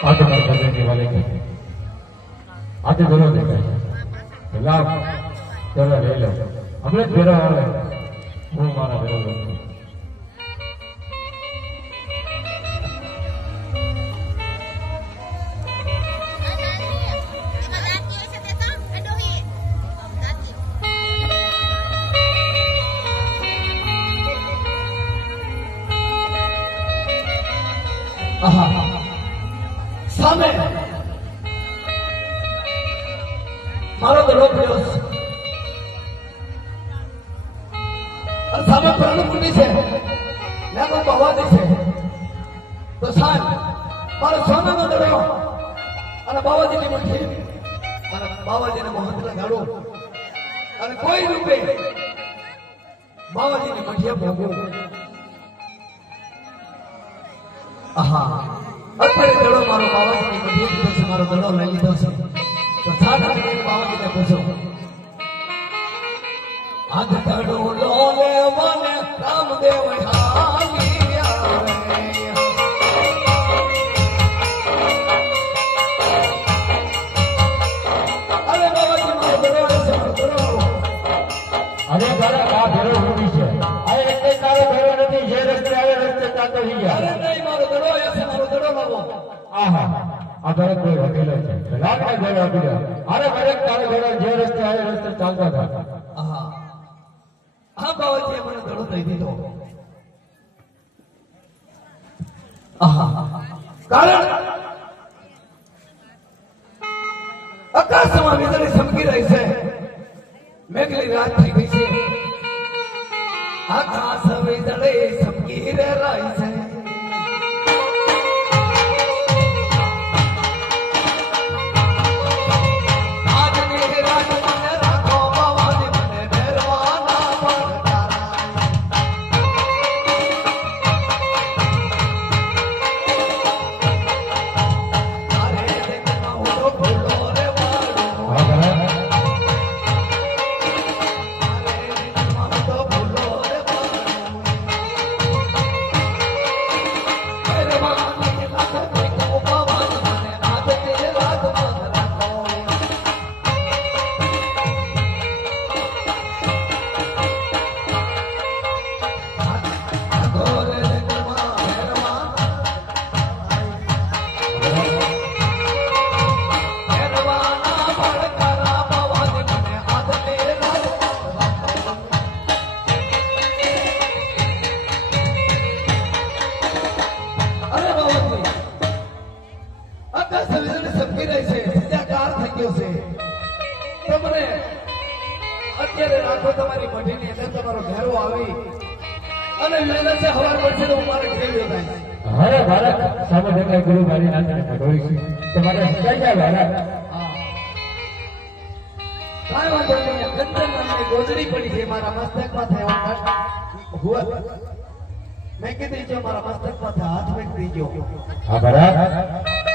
આજે वाले દેખાય છે दोनों ચલો લઈ લો હમણાં જ ઘેરો આવે હું મારા वो हमारा. આહા. સામે પડ્યો છે અને સામે પ્રણપુટી છે. લેકો બવાદી છે. તો સાહેબ, મારો સોનાનો દડો અને બાવાજીની મુઠ્ઠી અને બાવાજીને મહત્વ ગાડો અને કોઈ રૂપે બાવાજીની મઠીએ ભોગવું. આહા. અત્યારે દડો મારો બાવાજીની લીધો મારો દડો લઈ લીધો ઘરે કોઈ વકીલો છે. લાખના ઘરે વકીલો અરે દરેક તારો જે રસ્તે આવે રસ્તે ચાલતા હતા. આ બાબતે મને દડો દઈ દીધો. કારણ આકાશમાં વીજળી ચમકી રહી છે. મેઘલી રાત થઈ ગઈ છે. આકાશ વીજળી ચમકી રે રહી છે. રાખો તમારી મઢીની અંદર તમારો ઘેરો આવી અને વેલા છે હવાર પડશે તો હું મારે થાય હરે ભારત સામે દેખાય ગુરુ મારી નાથને છે. તમારે કઈ જાય ભારત? કાંઈ વાંધો નહીં ગંદન નામની ગોજરી પડી છે મારા મસ્તકમાં થયા હુआ મેં કીધી છે મારા મસ્તકમાં થયા હાથ મેં ગયો હા ભારત?